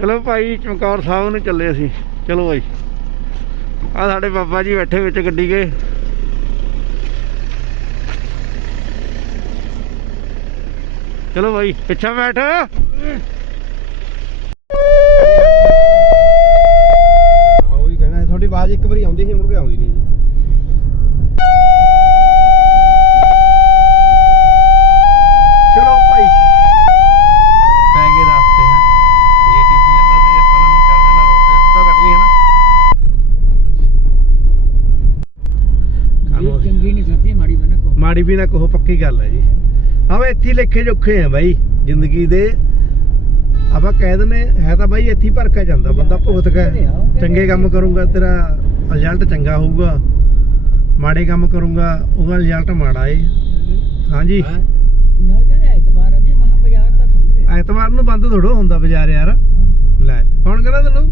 ਚਲੋ ਭਾਈ, ਚਮਕੌਰ ਸਾਹਿਬ ਨੂੰ ਚੱਲੇ ਅਸੀਂ। ਚਲੋ ਭਾਈ। ਆ ਸਾਡੇ ਬਾਬਾ ਜੀ ਬੈਠੇ ਵਿੱਚ ਗੱਡੀ ਕੇ। ਚਲੋ ਭਾਈ, ਪਿੱਛਾ ਬੈਠ। ਕੋ ਮਾੜੀ ਵੀ ਨਾ ਕਹੋ ਪੱਕੀ ਗੱਲ ਹੈ ਜੀ। ਹਾਂ ਵੇ ਇੱਥੇ ਲੇਖੇ ਜੋਖੇ ਆ ਬਾਈ ਜ਼ਿੰਦਗੀ ਦੇ। ਆਪਾਂ ਕਹਿ ਦਿੰਦੇ ਹੈ ਤਾਂ ਬਾਈ ਇੱਥੇ ਹੀ ਭਰਕਾ ਜਾਂਦਾ ਬੰਦਾ ਭੁਗਤ ਕੇ ਚੰਗੇ ਕੰਮ ਕਰੂੰਗਾ ਤੇਰਾ ਰਿਜ਼ਲਟ ਚੰਗਾ ਹੋਊਗਾ। ਮਾੜੇ ਕੰਮ ਕਰੂੰਗਾ ਉਹਦਾ ਰਿਜ਼ਲਟ ਮਾੜਾ ਏ। ਹਾਂਜੀ। ਐਤਵਾਰ ਨੂੰ ਬੰਦ ਥੋੜੋ ਹੁੰਦਾ ਬਾਜ਼ਾਰ ਯਾਰ। ਲੈ ਕੌਣ ਕਹਿੰਦਾ ਤੈਨੂੰ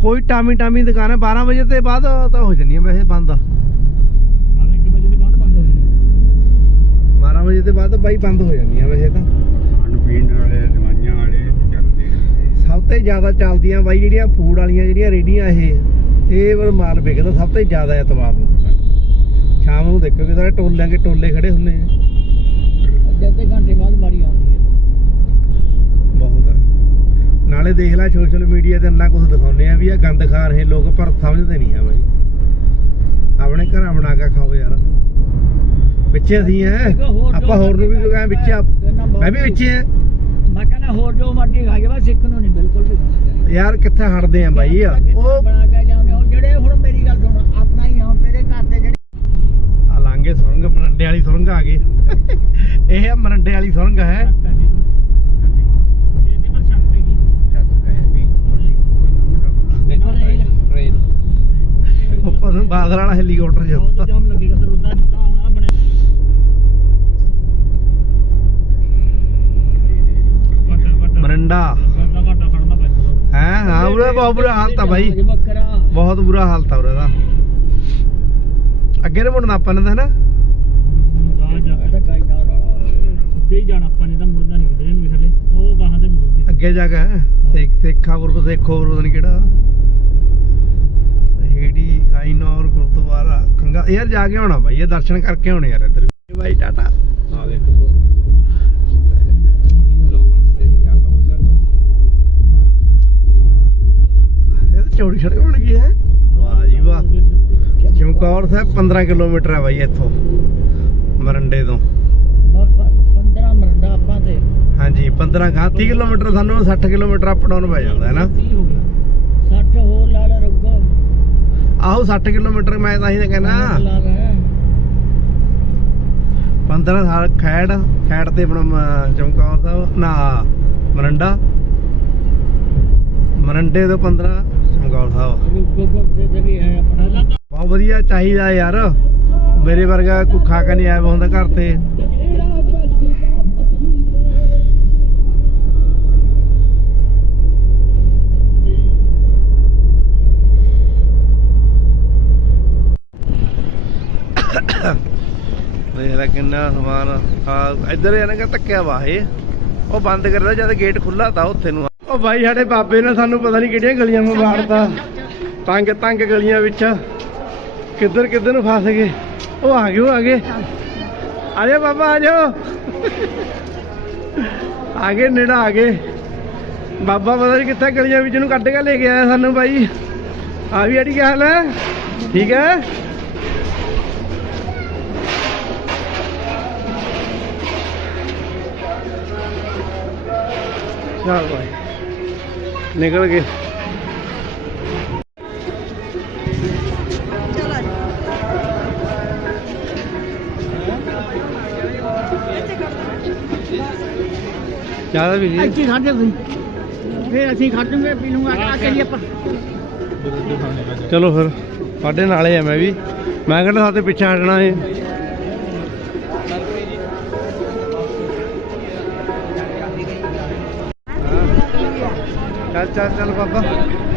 ਕੋਈ ਟਾਮੀ ਟਾਮੀ ਦੁਕਾਨ ਹੈ 12 ਵਜੇ ਤੇ ਬਾਅਦ ਤਾਂ ਹੋ ਜਾਂਦੀ ਹੈ ਵੈਸੇ ਬੰਦ 1 ਵਜੇ ਦੇ ਬਾਅਦ ਬੰਦ ਹੋ ਜਾਣੀ 12 ਵਜੇ ਤੇ ਬਾਅਦ ਬਾਈ ਬੰਦ ਹੋ ਜਾਂਦੀਆਂ ਵੈਸੇ ਤਾਂ। ਖਾਣ ਪੀਣ ਵਾਲੇ ਦਵਾਈਆਂ ਵਾਲੇ ਚੱਲਦੇ ਸਭ ਤੋਂ ਜ਼ਿਆਦਾ ਚੱਲਦੀਆਂ ਬਾਈ ਜਿਹੜੀਆਂ ਫੂਡ ਵਾਲੀਆਂ ਜਿਹੜੀਆਂ ਰੇੜੀਆਂ ਇਹ ਇਹ ਵਾਰ ਮਾਲ ਵਿਕਦਾ ਸਭ ਤੋਂ ਜ਼ਿਆਦਾ ਐਤਵਾਰ ਨੂੰ। ਸ਼ਾਮ ਨੂੰ ਦੇਖੋ ਕਿ ਸਾਰੇ ਟੋਲਿਆਂ ਕੇ ਟੋਲੇ ਖੜੇ ਹੁੰਨੇ ਆ। ਅੱਧੇ ਅੱਧੇ ਘੰਟੇ ਬਾਅਦ ਬਾਰੀ ਆਉਂਦੀ ਹੈ। ਬਹੁਤ ਆ। ਨਾਲੇ ਦੇਖ ਲੈ ਸੋਸ਼ਲ ਮੀਡੀਆ ਤੇ ਇੰਨਾ ਕੁਝ ਦਿਖਾਉਂਦੇ ਆ ਵੀ ਆ ਗੰਦ ਖਾ ਰਹੇ ਲੋਕ ਪਰ ਸਮਝਦੇ ਨਹੀਂ ਆ ਬਾਈ। ਆਪਣੇ ਘਰਾਂ ਬਣਾ ਕੇ ਖਾਓ ਯਾਰ। ਵਿੱਚੇ ਅਸੀਂ ਐ ਇੱਕ ਹੋਰ ਜੋ ਆਪਾਂ ਹੋਰ ਨੂੰ ਵੀ ਕਹਾਂ ਵਿੱਚ ਕਹਿੰਦਾ ਮੈਂ ਵੀ ਵਿੱਚੇ ਐ ਮੈਂ ਕਹਿੰਦਾ ਹੋਰ ਜੋ ਮਰਜ਼ੀ ਖਾ ਕੇ ਬਸ ਸਿੱਖ ਨੂੰ ਨਹੀਂ ਬਿਲਕੁਲ ਵੀ ਖਾਣਾ ਚਾਹੀਦਾ ਯਾਰ ਕਿੱਥੇ ਹਟਦੇ ਆ ਬਾਈ ਆ ਉਹ ਬਣਾ ਕੇ ਲਿਆਉਂਦੇ ਹੋ ਜਿਹੜੇ ਹੁਣ ਮੇਰੀ ਗੱਲ ਸੁਣ ਆਪਣਾ ਹੀ ਆ ਤੇਰੇ ਘਰ ਦੇ ਜਿਹੜੇ ਆ ਲਾਂਗੇ ਸੁਰੰਗ ਮਰੰਡੇ ਵਾਲੀ ਸੁਰੰਗ ਆ ਗਈ। ਇਹ ਆ ਮਰੰਡੇ ਵਾਲੀ ਸੁਰੰਗ ਹੈ। ਉੱਪਰ ਬਾਦਲ ਵਾਲਾ ਹੈਲੀਕਾਪਟਰ ਜਾਂਦਾ। ਜਾਮ ਲੱਗੇਗਾ ਤੇ ਰੋਦਾ ਆਉਣਾ ਬਣੇ ਮਰੰਡਾ ਘਾਟਾ ਘਾਟਾ ਫੜਨਾ ਪੈਂਦਾ ਹੈ ਹਾਂ ਉਰੇ ਬਹੁਤ ਬੁਰਾ ਹਾਲਤ ਆ ਬਾਈ। ਬਹੁਤ ਬੁਰਾ ਹਾਲਤ ਆ ਉਰੇ ਅੱਗੇ ਨੂੰ ਮੁੜਨਾ ਆਪਾਂ ਨੇ ਤਾਂ, ਹਨਾ? ਆ ਜਾ ਹੀ ਜਾਣਾ ਆਪਾਂ ਨੇ ਤਾਂ ਮੁੜਨਾ ਨਹੀਂ ਕਿਤੇ ਨੂੰ ਥੱਲੇ ਉਹ ਗਾਹਾਂ ਤੇ ਮੁੜਦੇ ਅੱਗੇ ਜਾ ਕੇ ਦੇਖ, ਦੇਖਾ ਗੁਰਬ ਦੇਖੋ ਗੁਰਬ ਨਹੀਂ ਕਿਹੜਾ। ਸਹੇੜੀ ਕਾਈਨੌਰ ਗੁਰਦੁਆਰਾ, ਕੰਗਾ। ਯਾਰ ਜਾ ਕੇ ਆਉਣਾ ਬਾਈ, ਇਹ ਦਰਸ਼ਨ ਕਰਕੇ ਆਉਣੇ ਯਾਰ ਇੱਧਰ ਬਾਈ, ਟਾਟਾ। ਚੌੜੀ ਸੜਕ ਬਣ ਗਈ ਹੈ ਵਾਹ ਜੀ ਵਾਹ। ਚਮਕੌਰ ਸਾਹਿਬ 15 ਕਿਲੋਮੀਟਰ ਹੈ ਬਾਈ ਇੱਥੋਂ ਮਰੰਡੇ ਤੋਂ। 15 ਮਰੰਡਾ ਆਪਾਂ ਤੇ। ਹਾਂਜੀ 15 ਗਾਂ 30 ਕਿਲੋਮੀਟਰ ਸਾਨੂੰ 60 ਕਿਲੋਮੀਟਰ ਅਪ ਡਾਊਨ ਪੈ ਜਾਂਦਾ ਹੈ ਨਾ। 30 ਹੋ ਗਿਆ। 60 ਹੋਰ ਲਾ ਲਾ ਰੁਕੋ। ਆਹੋ 60 ਕਿਲੋਮੀਟਰ ਮੈਂ ਤਾਂ ਹੀ ਤਾਂ ਕਹਿੰਦਾ ਲਾ ਰਿਹਾ 15 ਸਾਲ ਖੈੜ ਖੈੜ ਤੇ ਆਪਣਾ ਚਮਕੌਰ ਸਾਹਿਬ ਨਾ ਮਰੰਡਾ। ਮਰੰਡੇ ਤੋਂ 15 ਚਮਕੌਰ ਸਾਹਿਬ। ਬਹੁਤ ਵਧੀਆ ਚਾਹੀਦਾ ਯਾਰ। ਮੇਰੇ ਵਰਗਾ ਕੋਈ ਖਾ ਨਹੀਂ ਆਇਆ ਹੁੰਦਾ ਘਰ ਤੇ। ਦੇਖ ਲੈ ਕਿੰਨਾ ਸਮਾਨ ਆ। ਇੱਧਰ ਇਹਨਾਂ ਕਾ ਤੱਕਿਆ ਵਾ ਇਹ। ਉਹ ਬੰਦ ਕਰਦਾ ਜਦ ਗੇਟ ਖੁੱਲਾ ਤਾ ਉੱਥੇ ਨੂੰ ਉਹ ਬਾਈ, ਸਾਡੇ ਬਾਬੇ ਨੇ ਸਾਨੂੰ ਪਤਾ ਨਹੀਂ ਕਿਹੜੀਆਂ ਗਲੀਆਂ ਨੂੰ ਵਾੜਤਾ। ਤੰਗ ਤੰਗ ਗਲੀਆਂ ਵਿੱਚ। ਕਿੱਧਰ ਕਿੱਧਰ ਨੂੰ ਫਸ ਗਏ? ਉਹ ਆ ਗਏ, ਉਹ ਆ ਗਏ। ਆ ਜਾ ਬਾਬਾ, ਆ ਜਾਓ। ਆ ਗਏ, ਨੇੜਾ ਆ ਗਏ। ਬਾਬਾ ਪਤਾ ਨਹੀਂ ਕਿੱਥੇ ਗਲੀਆਂ ਵਿੱਚ ਨੂੰ ਕੱਢ ਕੇ ਲੈ ਕੇ ਆਇਆ ਸਾਨੂੰ ਬਾਈ। ਆ ਵੀ ਅੜੀ ਕੀ ਹਾਲ ਹੈ। ਠੀਕ ਹੈ। ਚੱਲ ਭਾਈ ਨਿਕਲ ਗਏ। ਜ਼ਿਆਦਾ ਵੀ ਨਹੀਂ। ਇੱਥੇ ਖਾਦੇ ਤੁਸੀਂ ਫੇਰ ਅਸੀਂ ਖਾਦੂਗੇ ਪੀ ਲੂੰਗਾ ਆ ਕੇ ਆਪਾਂ। ਚਲੋ ਫਿਰ ਸਾਡੇ ਨਾਲੇ ਆ ਮੈਂ ਵੀ। ਮੈਂ ਕਹਿੰਦਾ ਸਾਡੇ ਪਿੱਛੇ ਹਟਣਾ ਏ ਚੱਲ ਚੱਲ ਚੱਲ ਬਾਬਾ।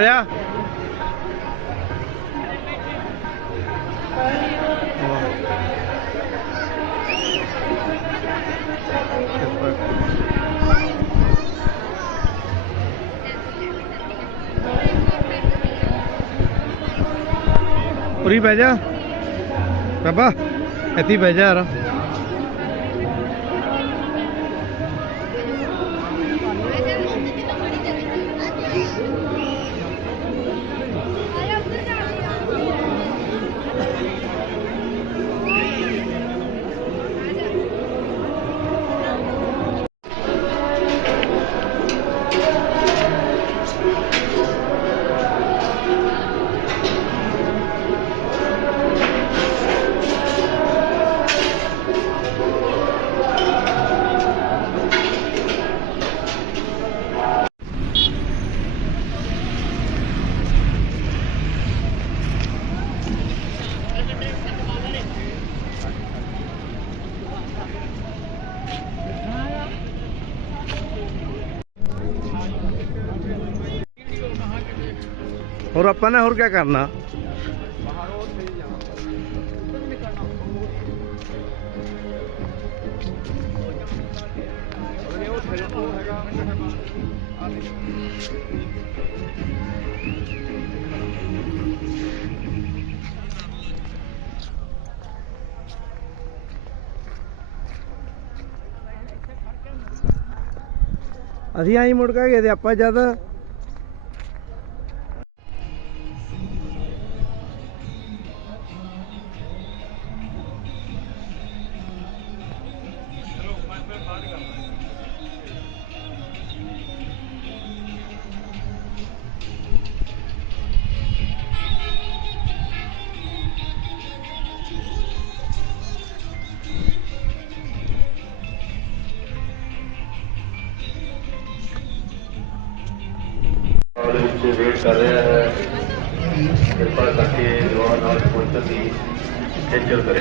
allá. ਉਰੀ ਬਹਿ ਜਾ। ਬਾਬਾ ਇੱਥੇ ਬਹਿ ਜਾ ਯਾਰ। ਹੋਰ ਆਪਾਂ ਨੇ ਹੋਰ ਕੀ ਕਰਨਾ? ਅਸੀਂ ਆਈ ਮੁੜ ਕੇ ਗਏ ਤੇ ਆਪਾਂ ਜਦ ਔਰ ਵੇਟ ਕਰ ਰਿਹਾ ਹੈ। ਕਿਰਪਾ ਕਰਕੇ ਦੁਆ ਨਾਲ ਪਹੁੰਚਣ ਦੀ ਖੇਚਲ ਕਰੇ।